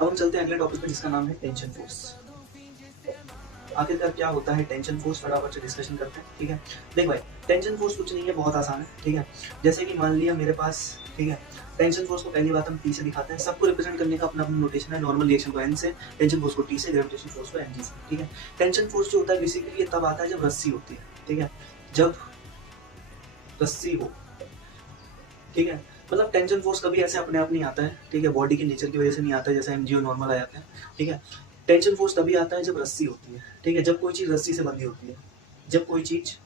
अब हम चलते हैं अगले टॉपिक पे जिसका नाम है टेंशन फोर्स। आखिरकार क्या होता है टेंशन फोर्स, फटाफट से डिस्कशन करते हैं। ठीक है, देख भाई, टेंशन फोर्स कुछ नहीं है, बहुत आसान है। ठीक है, जैसे कि मान लिया मेरे पास, ठीक है, टेंशन फोर्स को पहली बात हम टी से दिखाते हैं। सबको रिप्रेजेंट करने का अपना अपना नोटेशन है। नॉर्मल रिएक्शन को एन से, टेंशन फोर्स को टी से, ग्रेविटेशन फोर्स को एम जी से। ठीक है, टेंशन फोर्स जो होता है बेसिकली ये तब आता है जब रस्सी होती है। ठीक है, जब रस्सी हो, ठीक है, मतलब टेंशन फोर्स कभी ऐसे अपने आप नहीं आता है। ठीक है, बॉडी के नेचर की वजह से नहीं आता है जैसे एमजीओ नॉर्मल आ जाते हैं। ठीक है, टेंशन फोर्स तभी आता है जब रस्सी होती है। ठीक है, जब कोई चीज रस्सी से बंधी होती है, जब कोई चीज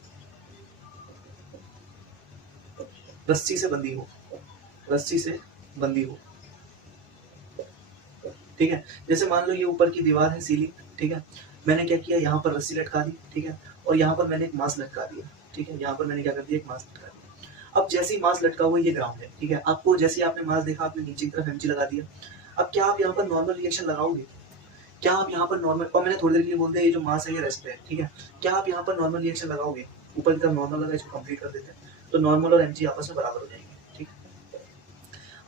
रस्सी से बंधी हो, रस्सी से बंधी हो। ठीक है, जैसे मान लो ये ऊपर की दीवार है, सीलिंग। ठीक है, मैंने क्या किया, यहाँ पर रस्सी लटका दी। ठीक है, और यहाँ पर मैंने एक मास लटका दिया। ठीक है, यहाँ पर मैंने क्या कर दिया, एक मास लटका दिया। अब जैसे ही मास लटका हुआ, ये ग्राउंड है। ठीक है, आपको जैसे ही आपने मास देखा, आपने नीचे की तरफ एमजी लगा दिया। अब क्या आप यहाँ पर नॉर्मल रिएक्शन लगाओगे? क्या आप यहाँ पर नॉर्मल, और मैंने थोड़ी देर के लिए बोल दिया ये जो मास है ये रेस्ट पे है। ठीक है, क्या आप यहाँ पर नॉर्मल रिएक्शन लगाओगे? ऊपर की तरफ नॉर्मल लगा, इसको कंप्लीट कर देते हैं तो नॉर्मल और एमजी आपस में बराबर हो जाएंगे। ठीक है,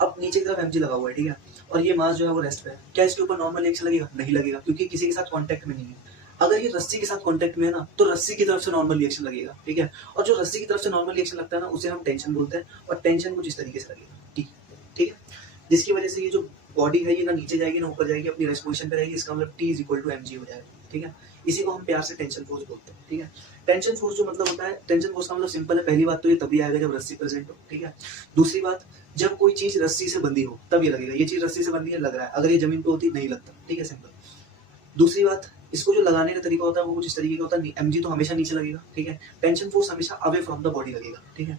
अब नीचे की तरफ एमजी लगा हुआ है। ठीक है, और ये मास जो है वो रेस्ट पे है। क्या इसके ऊपर नॉर्मल रिएक्शन लगेगा? नहीं लगेगा, क्योंकि किसी के साथ कांटेक्ट में नहीं है। अगर ये रस्सी के साथ कांटेक्ट में है ना, तो रस्सी की तरफ से नॉर्मल रिएक्शन लगेगा। ठीक है, और जो रस्सी की तरफ से नॉर्मल रिएक्शन लगता है ना, उसे हम टेंशन बोलते हैं। और टेंशन कुछ इस तरीके से लगेगा। ठीक ठीक है, जिसकी वजह से ये जो बॉडी है ये ना नीचे जाएगी ना ऊपर जाएगी, अपनी रेस्ट पोजीशन पे रहेगी। इसका मतलब T is equal to M G हो जाएगा। ठीक है, इसी को हम प्यार से टेंशन फोर्स बोलते हैं। ठीक है, टेंशन फोर्स जो मतलब होता है, टेंशन फोर्स का मतलब सिंपल है। पहली बात तो ये तभी आएगा जब रस्सी प्रेजेंट हो। ठीक है, दूसरी बात, जब कोई चीज रस्सी से बंधी हो तब ये लगेगा। ये चीज रस्सी से बंधी है, लग रहा है। अगर ये जमीन पे होती नहीं लगता। ठीक है, सिंपल। दूसरी बात, इसको जो लगाने का तरीका होता है वो कुछ इस तरीके का होता है। एमजी तो हमेशा नीचे लगेगा। ठीक है, टेंशन फोर्स हमेशा अवे फ्रॉम द बॉडी लगेगा। ठीक है।